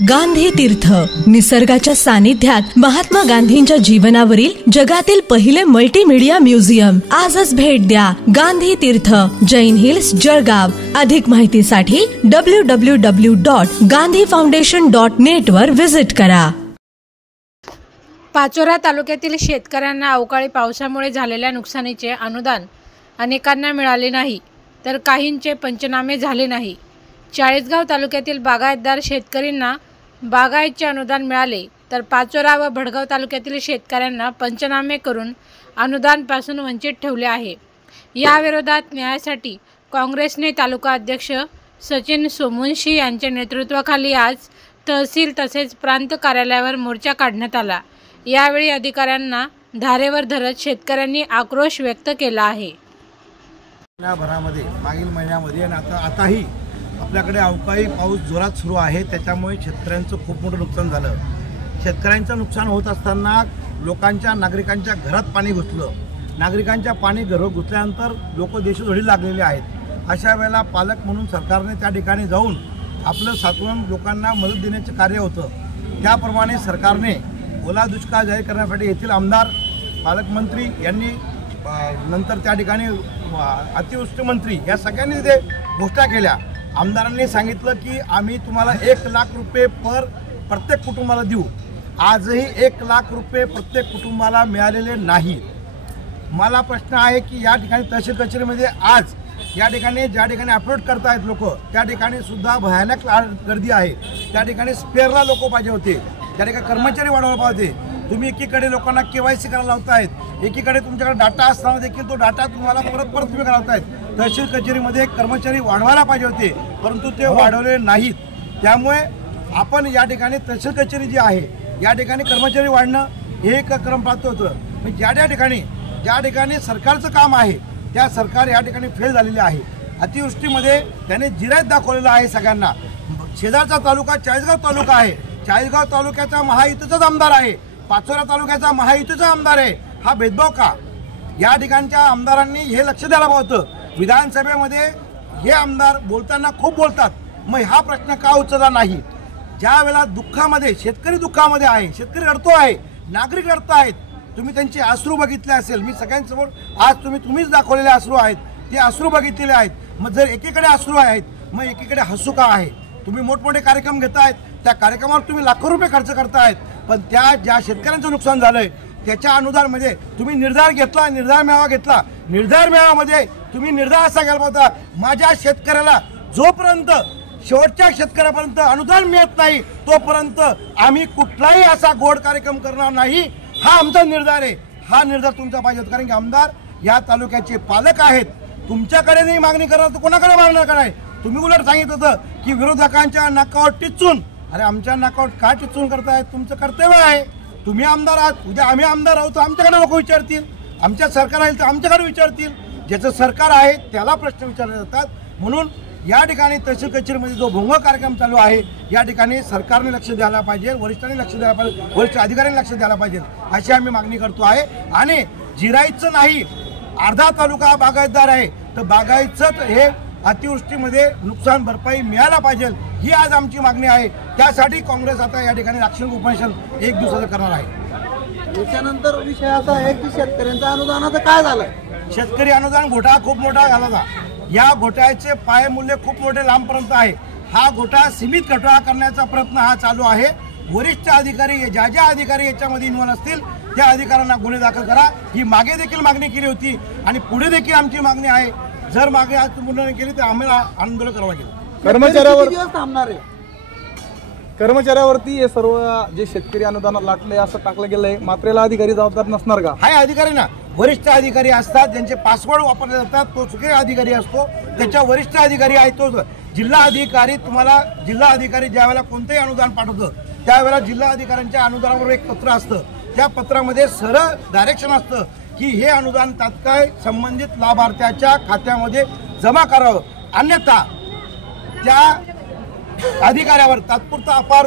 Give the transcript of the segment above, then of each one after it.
गांधी तीर्थ, निसर्गाच्या सानिध्यात महात्मा गांधींच्या जीवनावरील जगातील पहिले मल्टीमीडिया म्युझियम. आजच भेट द्या. गांधी तीर्थ, जैन हिल्स, जळगाव. अधिक माहितीसाठी www.gandhifoundation.net वर विजिट करा. पाचोरा तालुक्यातील शेतकऱ्यांना अवकाळी पावसामुळे झालेल्या नुकसानीचे अनुदान अनेकांना मिळाले नाही, तर काहींचे पंचनामे झाले नाही. चाळीसगाव तालुक्यातील बागायतदार शेतकऱ्यांना बागायतचे अनुदान मिळाले, तर पाचोरा व भडगाव तालुक्यातील शेतकऱ्यांना पंचनामे करून अनुदानपासून वंचित ठेवले आहे. या विरोधात न्यायासाठी काँग्रेसने तालुका अध्यक्ष सचिन सोमुंशी यांच्या नेतृत्वाखाली आज तहसील तसेच प्रांत कार्यालयावर मोर्चा काढण्यात आला. यावेळी अधिकाऱ्यांना धारेवर धरत शेतकऱ्यांनी आक्रोश व्यक्त केला आहे. महिन्याभरामध्ये, मागील महिन्यामध्ये आणि आताही आपल्याकडे अवकाळी पाऊस जोरात सुरू आहे. त्याच्यामुळे शेतकऱ्यांचं खूप मोठं नुकसान झालं. शेतकऱ्यांचं नुकसान होत असताना लोकांच्या, नागरिकांच्या घरात पाणी घुसलं. नागरिकांच्या पाणी घरात घुसल्यानंतर लोक देशोधडी लागलेले आहेत. अशा वेळेला पालक म्हणून सरकारने त्या ठिकाणी जाऊन आपलं सातवून लोकांना मदत देण्याचे कार्य होतं. त्याप्रमाणे सरकारने ओला दुष्काळ जाहीर करण्यासाठी येथील आमदार, पालकमंत्री यांनी नंतर त्या ठिकाणी अतिवृष्टी मंत्री या सगळ्यांनी तिथे घोषणा केल्या. आमदारांनी सांगितलं की आम्ही तुम्हाला 1 लाख रुपये प्रत्येक कुटुंबाला देऊ. आजही 1 लाख रुपये प्रत्येक कुटुंबाला मिळालेले नाही. मला प्रश्न आहे की या ठिकाणी तहसील कचेरीमध्ये आज या ठिकाणी ज्या ठिकाणी अपलोड करतायत लोक, त्या ठिकाणी सुद्धा भयानक गर्दी आहे. त्या ठिकाणी स्पेअरला लोक पाहिजे होते, त्या ठिकाणी कर्मचारी वाढवायला पाहिजे. तुम्ही एकीकडे लोकांना KYC करायला लावतायत, एकीकडे तुमच्याकडे डाटा असताना देखील तो डाटा तुम्हाला परत तुम्ही लावतायत. तहसील कचेरीमध्ये कर्मचारी वाढवायला पाहिजे होते, परंतु ते वाढवले नाहीत. त्यामुळे आपण या ठिकाणी तहसील कचेरी जी आहे या ठिकाणी कर्मचारी वाढणं हे एक क्रम प्राप्त होतं. ज्या ठिकाणी सरकारचं काम आहे त्या सरकार या ठिकाणी फेल झालेले आहे. अतिवृष्टीमध्ये त्याने जिरायत दाखवलेलं आहे सगळ्यांना. शेजारचा तालुका चाळीसगाव तालुका आहे. चाळीसगाव तालुक्याचा महायुतीचाच आमदार आहे, पाचोरा तालुक्याचा महायुतीचा आमदार आहे. हा भेदभाव का? या ठिकाणच्या आमदारांनी हे लक्ष द्यायला होतं. विधानसभेमध्ये हे आमदार बोलताना खूप बोलतात, मग हा प्रश्न का उचलला नाही? ज्या वेळेला दुःखामध्ये, शेतकरी दुःखामध्ये आहे, शेतकरी रडतो आहे, नागरिक रडत आहेत. तुम्ही त्यांचे अश्रू बघितले असेल. मी सगळ्यांसमोर आज तुम्हीच दाखवलेले अश्रू आहेत, ते अश्रू बघितलेले आहेत. मग जर एकीकडे अश्रू आहेत, मग एकीकडे हसू का आहे? तुम्ही मोठमोठे कार्यक्रम घेतायत, त्या कार्यक्रमावर तुम्ही लाखो रुपये खर्च करतायत, पण त्या ज्या शेतकऱ्यांचं नुकसान झालंय त्याच्या अनुदानमध्ये तुम्ही निर्धार घेतला, निर्धार मेळावा घेतला. निर्धार मेळाव्यामध्ये तुम्ही निर्धार असा घ्यायला होता, माझ्या शेतकऱ्याला जोपर्यंत शेवटच्या शेतकऱ्यापर्यंत अनुदान मिळत नाही तोपर्यंत आम्ही कुठलाही असा गोड कार्यक्रम करणार नाही. हा आमचा निर्धार आहे. हा निर्धार तुमचा पाहिजे, कारण की आमदार या तालुक्याचे पालक आहेत. तुमच्याकडे नाही मागणी करणार तर कोणाकडे मागणार काय? तुम्ही उलट सांगितलं होतं की विरोधकांच्या नाकावर टिचून. अरे आमच्या नाकावर का टिचून करतायत? तुमचं कर्तव्य आहे. तुम्ही आमदार आहात, उद्या आम्ही आमदार आहोत, आमच्याकडे लोक विचारतील. आमच्या सरकार आहे तर आमच्याकडे विचारतील. ज्याचं सरकार आहे त्याला प्रश्न विचारले जातात. म्हणून या ठिकाणी तहसील कचेरीमध्ये जो भोंग कार्यक्रम चालू आहे या ठिकाणी सरकारने लक्ष द्यायला पाहिजे, वरिष्ठांनी लक्ष द्यायला पाहिजे, वरिष्ठ अधिकाऱ्यांनी लक्ष द्यायला पाहिजे, अशी आम्ही मागणी करतो आहे. आणि जिरायचं नाही, अर्धा तालुका बागायतदार आहे, तर बागायतच हे अतिवृष्टीमध्ये नुकसान भरपाई मिळायला पाहिजे, ही आज आमची मागणी आहे. त्यासाठी काँग्रेस आता या ठिकाणी राक्षण उपोषण 1 दिवसाचं करणार आहे. त्याच्यानंतर विषय असा आहे की शेतकऱ्यांच्या अनुदानाचं काय झालं? शेतकरी अनुदान घोटाळा खूप मोठा झाला होता. या घोटाळ्याचे पायमूल्य खूप मोठे लांबपर्यंत आहे. हा घोटाळा सीमित घोटाळा करण्याचा प्रयत्न हा चालू आहे. वरिष्ठ अधिकारी, ज्या अधिकारी याच्यामध्ये इन्व्हॉल्व असतील त्या अधिकाऱ्यांना गुन्हे दाखल करा, ही मागे देखील मागणी केली होती आणि पुढे देखील आमची मागणी आहे. जर मागे आज पूर्ण केली तर आम्हाला आंदोलन करावं लागेल. कर्मचाऱ्यावरती हे सर्व जे शेतकरी अनुदान लाटले असं टाकलं गेलंय, मात्र याला अधिकारी जबाबदार नसणार का? हाय, अधिकारी ना, वरिष्ठ अधिकारी असतात, ज्यांचे पासवर्ड वापरले जातात, तो चुकी अधिकारी असतो. त्याच्या वरिष्ठ अधिकारी आहे तो जिल्हा अधिकारी. तुम्हाला जिल्हा अधिकारी ज्या वेळेला कोणतेही अनुदान पाठवतं त्यावेळेला जिल्हा अधिकाऱ्यांच्या अनुदानाबरोबर एक पत्र असतं. त्या पत्रामध्ये सरळ डायरेक्शन असतं की हे अनुदान तात्काळ संबंधित लाभार्थ्याच्या खात्यामध्ये जमा करावं, अन्यथा त्या अधिकाऱ्यावर तात्पुरता अपहार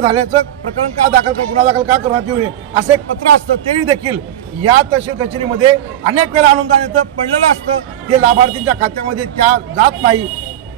झाल्याचं प्रकरण का दाखल, गुन्हा दाखल का करण्यात येऊ नये असं एक पत्र असतं. तरी देखील या तहसील कचेरीमध्ये अनेक वेळा अनुदान येतं, पडलेलं असतं, ते लाभार्थींच्या खात्यामध्ये त्या जात नाही,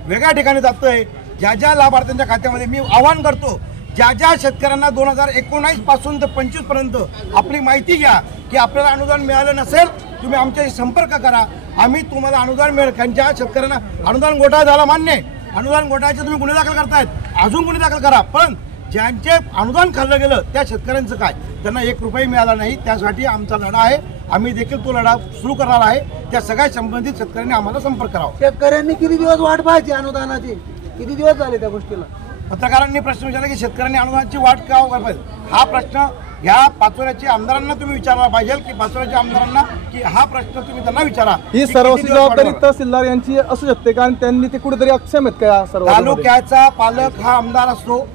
वेगळ्या ठिकाणी जातंय. ज्या ज्या लाभार्थ्यांच्या खात्यामध्ये मी आवाहन करतो, ज्या ज्या शेतकऱ्यांना 2019 पासून ते 25 पर्यंत आपली माहिती घ्या की आपल्याला अनुदान मिळालं नसेल, तुम्ही आमच्याशी संपर्क करा, आम्ही तुम्हाला अनुदान मिळेल. ज्या शेतकऱ्यांना अनुदान घोटाळा झाला मान्य आहे, अनुदान घोटाळ्याचे तुम्ही गुन्हे दाखल करतायत, अजून गुन्हे दाखल करा, पण ज्यांचे अनुदान खाल्लं गेलं त्या शेतकऱ्यांचं काय, त्यांना 1 रुपया मिळाला नाही. त्यासाठी आमचा लढा आहे, आम्ही देखील तो लढा सुरू करणार आहे. त्या सगळ्या संबंधित शेतकऱ्यांनी आम्हाला संपर्क करावा. शेतकऱ्यांनी किती दिवस वाट पाहायची अनुदानाची, किती दिवस झाले त्या गोष्टीला? पत्रकारांनी प्रश्न विचारला की शेतकऱ्यांनी अनुदानाची वाट का पाहिजे. हा प्रश्न ह्या पाचोऱ्याच्या आमदारांना तुम्ही विचारला पाहिजे की पाचोऱ्याच्या आमदारांना की हा प्रश्न तुम्ही त्यांना विचारा. ही सर्वस्वी जबाबदारी तहसीलदार यांची असू शकते, कारण त्यांनी ते कुठेतरी अक्षम आहेत का सर्व? तालुक्याचा पालक हा आमदार असतो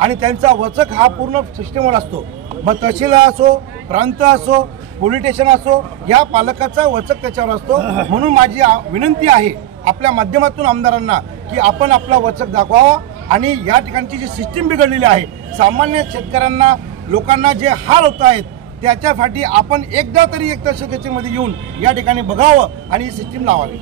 आणि त्यांचा वचक हा पूर्ण सिस्टीमवर असतो. मग तहसील असो, प्रांत असो, पोलीस स्टेशन असो, या पालकाचा वचक त्याच्यावर असतो. म्हणून माझी विनंती आहे आपल्या माध्यमातून आमदारांना की आपण आपला वचक दाखवावा आणि या ठिकाणची जी सिस्टीम बिघडलेली आहे, सामान्य शेतकऱ्यांना लोकांना जे हाल होत आहेत त्याच्यासाठी आपण एकदा तरी एक दशकेमध्ये येऊन या ठिकाणी बघावं आणि ही सिस्टीम लावावी.